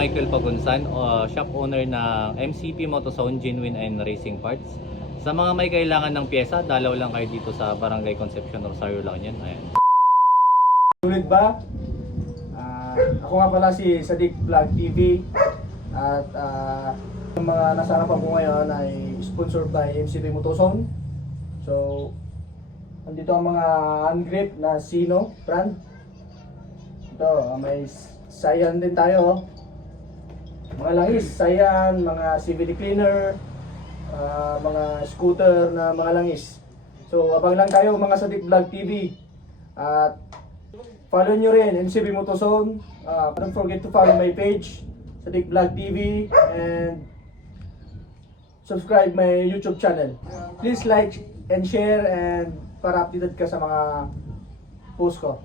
Michael Pagunsan, shop owner ng MCP Motozone Genuine and Racing Parts. Sa mga may kailangan ng pyesa, dalaw lang kayo dito sa Barangay Concepcion, Rosario lang yan. Ayan. Ulit ba? Ako nga pala si Sadiq Vlog TV at yung mga nasa harapan ko ngayon ay sponsored by MCP Motozone. So, andito ang mga hand grip na Sino brand. Ito, may Saiyan din tayo. Mga langis, Saiyan, mga CVT cleaner, mga scooter na mga langis. So, abang lang tayo mga Sadiq Vlog TV. At follow nyo rin MCP Motozone. Don't forget to follow my page, Sadiq Vlog TV, and subscribe my YouTube channel. Please like and share and para updated ka sa mga post ko.